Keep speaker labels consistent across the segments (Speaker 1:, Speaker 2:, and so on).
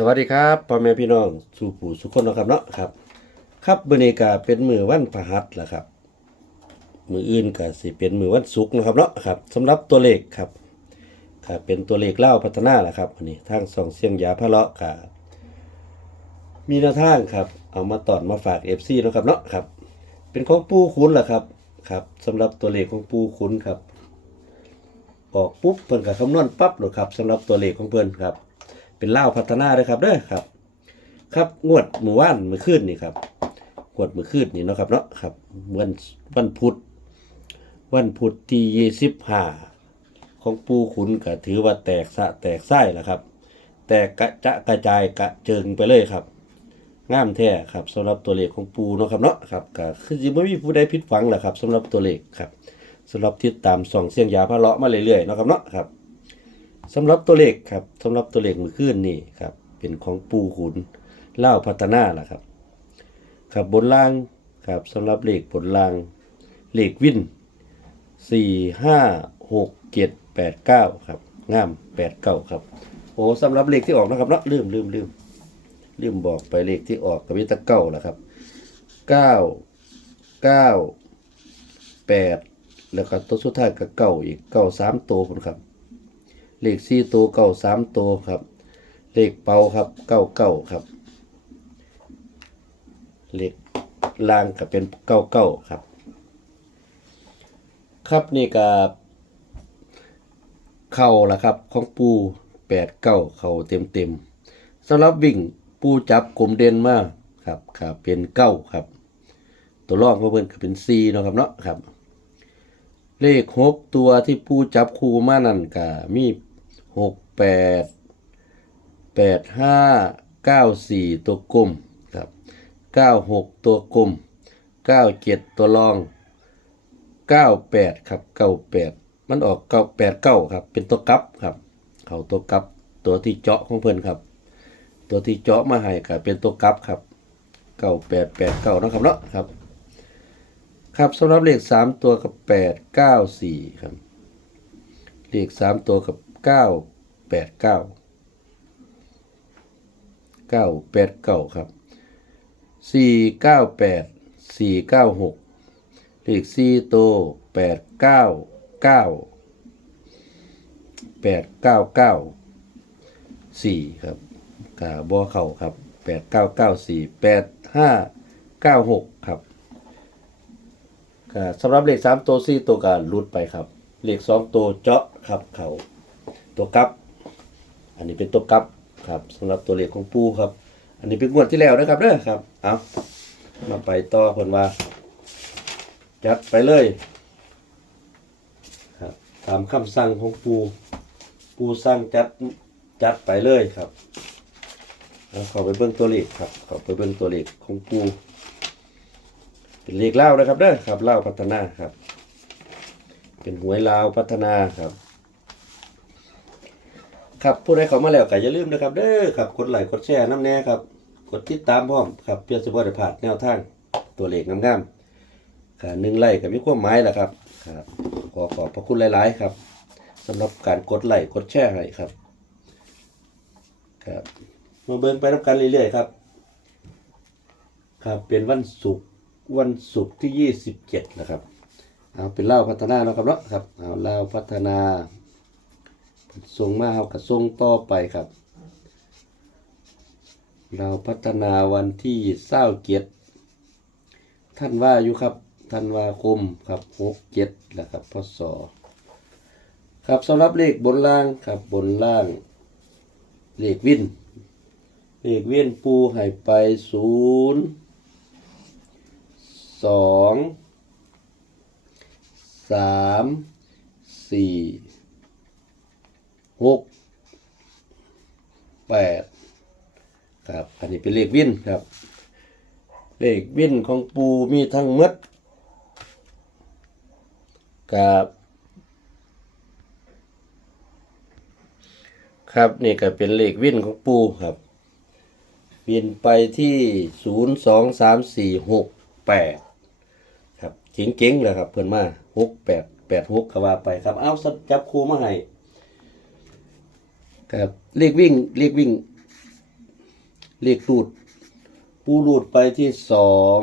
Speaker 1: สวัสดีครับพ่อแม่พี่น้องสู่ผู้สุขคนนะครับเนาะครับ ครับมื้อนี้ก็เป็นมือวันพหัสละครับ มืออื่นก็สิเป็นมือวันศุกร์นะครับเนาะครับสำหรับตัวเลขครับก็เป็นตัวเลขเล่าพัฒนาละครับอันนี้ทางสองเสียงยาพะเลาะก็มีแนวทางครับ เอามาตอนมาฝาก FC เนะครับเนาะครับ เป็นของปูคุ้นละครับครับสำหรับตัวเลขของปูคุ้นครับออกปุ๊บเพิ่นก็คำนวณปั๊บเลยครับสำหรับตัวเลขของเพิ่นครับ เป็นเล่าพัฒนาเด้อครับเด้อครับ ครับงวดหมู่ว่านมื่อคืนนี่ครับงวดมื่อคืนนี่เนาะครับเนาะครับวันวันพุธวันพุธที่ยี่สิบห้าของปูขุนก็ถือว่าแตกสะแตกไส้ล้วครับ แตกกระจะกระจายกระเจิงไปเลยครับงามแท้ครับสำหรับตัวเลขของปูเนาะครับเนาะครับก็คือสิบ่มีผู้ใดผิดหวังแหละครับสำหรับตัวเลขครับสำหรับที่ตามส่องเสียงยาพะเลาะมาเรื่อยๆเนาะครับเนาะครับ สำหรับตัวเลขครับสำหรับตัวเลขมือขึ้นนี่ครับ เป็นของปูขุนเล่าพัฒนาล่ะครับ ครับบนล่างครับสำหรับเลขบนล่างเลขวินสี่ห้าหกเจ็ดแปดเก้าครับงามแปดเก้าครับโอ้สำหรับเลขที่ออกนะครับเนาะลืมลืมลืมลืมบอกไปเลขที่ออกกับวิตาเก้าแล้วครับเก้าเก้าแปดแล้วก็ตัวสุดท้ายก็เก้าอีกเก้าสามตัวผมครับ เลขสี่ตัวเก้าสามตัวครับ เลขเป่าครับเก้าเก้าครับ เลขล่างก็เป็นเก้าเก้าครับ ครับนี่ก็เข่าละครับของปูแปดเก้าเข่าเต็มเต็มสำหรับวิ่งปูจับกลมเด่นมากครับครับเป็นเก้าครับ ตัวรองของเพิ่นก็เป็นซีเนาะครับเนาะครับ เลขหกตัวที่ปูจับคู่มานั่นก็มี หกแปดแปดห้าเก้าสี่ตัวกลมครับเก้าหกตัวกลมเก้าเจ็ดตัวรองเก้าแปดครับเก้าแปดมันออกเก้าแปดเก้าครับ เป็นตัวกลับครับ เขาตัวกลับตัวที่เจาะของเพิ่อนครับ ตัวที่เจาะมาให้ก็เป็นตัวกลับครับเก้าแปดแปดเก้านะครับเนาะครับ ครับสำหรับเลขสามตัวกับแปดเก้าสี่ครับ เลขสามตัวกับ เก้าแปดเก้าเก้าแปดเก้าครับสี่เก้าแปดสี่เก้าหกเลขสี่ตัวแปดเก้าเก้าแปดเก้าเก้าสี่ครับกาบัวเข่าครับแปดเก้าเก้าสี่แปดห้าเก้าหกครับก็สำหรับเลขสามตัวสี่ตัวก็หลุดไปครับ เลขสองตัวเจาะครับเขา ตัวกลับ อันนี้เป็นตัวกลับครับสำหรับตัวเลขของปูครับ อันนี้เป็นงวดที่แล้วนะครับเด้อครับ เอามาไปต่อผลว่า จัดไปเลยครับตามคำสั่งของปูปูสั่งจัดจัดไปเลยครับเอาข้าไปเบิ่งตัวเลขครับข้าไปเบิ่งตัวเลขของปูเป็นเลขเล่านะครับเด้อครับเล่าพัฒนาครับ เป็นหวยลาวพัฒนาครับ ครับผู้ใดเข้ามาแล้วก็อย่าลืมนะครับ เด้อครับกดไลค์กดแชร์น้ำแน่ครับกดติดตามพร้อมครับเพื่อสิบ่ได้พลาดแนวทางตัวเลขงามๆค่ะหนึ่งไลค์ก็มีความหมายแหละครับครับขอขอบพระคุณหลาย ๆ ครับสำหรับการกดไลค์กดแชร์ให้ครับครับมาเบิ่งไปนับกันเรื่อยๆครับ ครับเป็นวันศุกร์วันศุกร์ที่ยี่สิบเจ็ดนะครับเอาเป็นเล่าพัฒนาเนาะครับเนาะครับเอาเล่าพัฒนา ส่งมาเอากระส่งต่อไปครับ เราพัฒนาวันที่เศร้าเจ็ดท่านว่าอยู่ครับท่านว่าคมครับหกเจ็ดนะครับพศครับสำหรับเลขบนล่างครับบนล่าง เลขวินเลขเวียนปูให้ไปศูนย์สองสามสี่ หกแปดครับ อันนี้เป็นเลขวินครับ เลขวินของปูมีทั้งมดกับครับนี่ก็เป็นเลขวินของปูครับเปลี่นไปที่ศูนย์สองสามสี่หกแปดครับเจ๋งๆเลยครับเพื่อนมาหกแปดแปดหกกว่าไปครับ เอาสัจับครูมาให้ ครับเลขวิ่งเลขวิ่ง เลขรูด ปูรูดไปที่สอง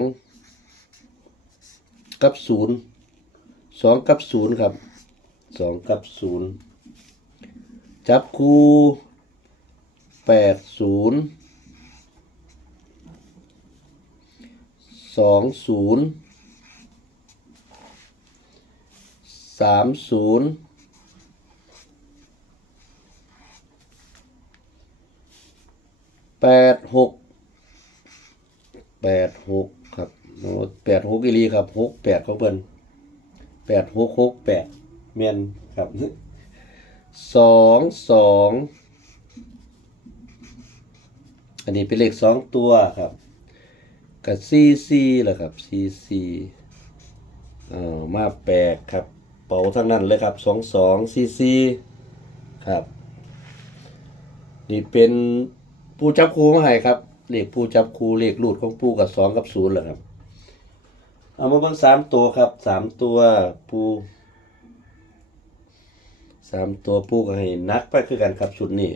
Speaker 1: กับศูนย์สองกับศูนย์ครับสองกับศูนย์จับคูแปดศูนย์สองศูนย์สามศูนย์ แปดหกแปดหกครับโอ้แปดหกอีหลีครับหกแปดเของเพิ่นแปดหกหกแปดเมียนครับสองสองอันนี้เป็นเลขสองตัวครับกับซีซีแหละครับซีซีเอ่ามาแปลกครับเป่าทั้งนั้นเลยครับสองสองซีซีครับ นี่เป็น ผู้จับครูมาให้ครับเลขผู้จับครูเลขรูดของผู้กับสองกับศูนย์แหละครับ เอามาเบิ่งสามตัวครับสามตัวปูสามตัวปูก็ให้นักไปคือกันครับชุดนี้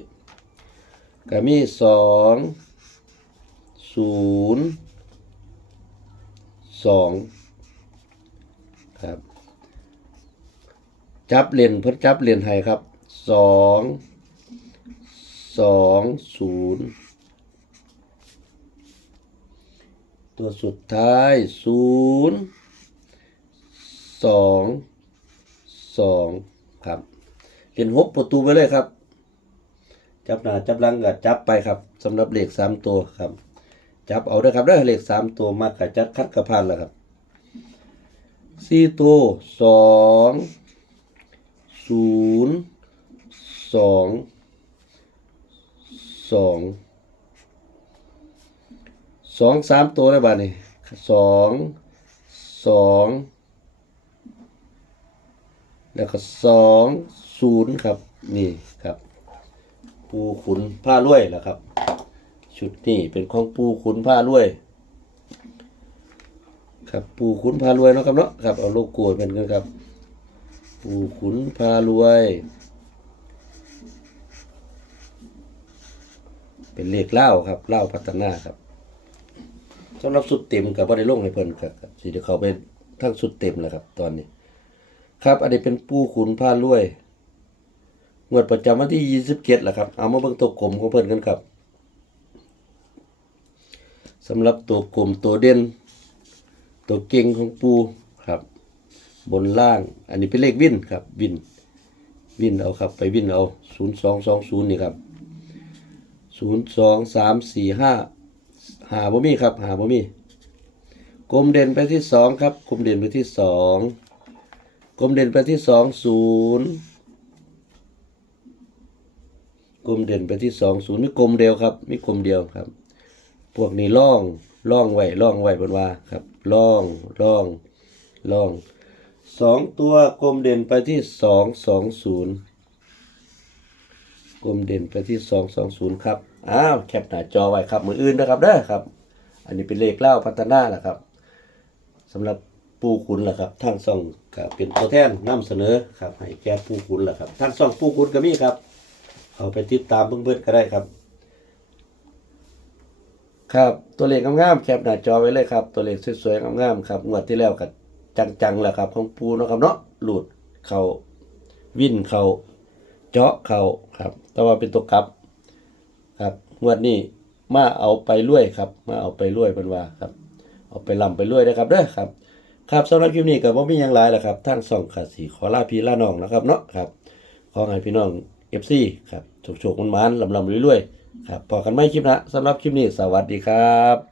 Speaker 1: ก็มีสองศูนย์สองครับ จับเลนเพิ่นจับเลนให้ครับสอง สองศูนย์ตัวสุดท้ายศูนย์สองสองครับเรียนหกประตูไปเลยครับ จับหน้าจับหลังก็จับไปครับสำหรับเลขสามตัวครับ จับเอาเด้ครับได้อเลขสามตัวมากกับจัดคัดกระพานแล้วครับสี่ตัวสองศูนย์สอง สองสองสามตัวได้บ้านี่สองสองแล้วก็สองศูนย์ครับ นี่ครับ ปูขุนผ้าลวยแหละครับ ชุดนี้เป็นของปูขุนผ้าลวย ครับปูขุนผ้ารวยเนาะครับเนาะครับเอาโลโก้เป็นกันครับ ปูขุนผ้ารวย เป็นเลขเล่าครับเล่าพัฒนาครับสำหรับสุดเต็มกับว่าได้ลงให้เพิ่นครับสิเดี๋ยวเขาไปทั้งสุดเต็มแล้วครับ ตอนนี้ ครับ อันนี้เป็นปูขุนผ้ารวยงวดประจำวันที่ยี่สิบเจ็ดแหละครับ เอามาเบิ่งตัวกลมของเพิ่นกันครับสำหรับตัวกลมตัวเด่น ตัวเก่งของปูครับ บนล่าง อันนี้เป็นเลขวินครับวินวินเอาครับ ไปวินเอาศูนย์สองสองศูนย์นี่ครับ ศูนย์สองสามสี่ห้าหาบ่มีครับ หาบ่มีกลมเด่นไปที่สองครับกลมเด่นไปที่สองกลมเด่นไปที่สองศูนย์กลมเด่นไปที่สองศูนย์มีกลมเดียวครับมีกลมเดียวครับ พวกนี้ล่องล่องไว้ล่องไว้บนว่าครับล่องล่องล่องสองตัวกลมเด่นไปที่สองสองศูนย์ กลมเด่นไปที่สองสองศูนย์ครับ อ้าวแคปหน้าจอไว้ครับ มืออื่นนะครับเด้อครับ อันนี้เป็นเลขเล่าพัฒนาแหละครับสำหรับปูขุนแหละครับทางซ่องก็เป็นตัวแทนนำเสนอครับ ให้แก่ปูขุนแหละครับทางซ่องปูขุนก็มีครับ เอาไปติดตามเพื่อนๆก็ได้ครับ ครับตัวเลขงามๆแคปหน้าจอไว้เลยครับ ตัวเลขสวยๆงามๆครับงวดที่แล้วก็จังๆแหละครับ ของปูเนาะครับเนาะหลุดเขาวิ่นเขา เจาะเขาครับ แต่ว่าเป็นตัวกลับครับงวดนี้มาเอาไปรวยครับ มาเอาไปรวยเป็นว่าครับ เอาไปลำไปรวยนะครับเด้อครับ ครับสำหรับคลิปนี้ก็บ่มีหยังหลายแหละครับทางสองขาสีขอลาพี่ลาน้องนะครับเนาะครับขอให้พี่น้อง FC ครับโชคๆมันๆลำๆรวยๆครับพอกันไม่คลิปนะสำหรับคลิปนี้สวัสดีครับ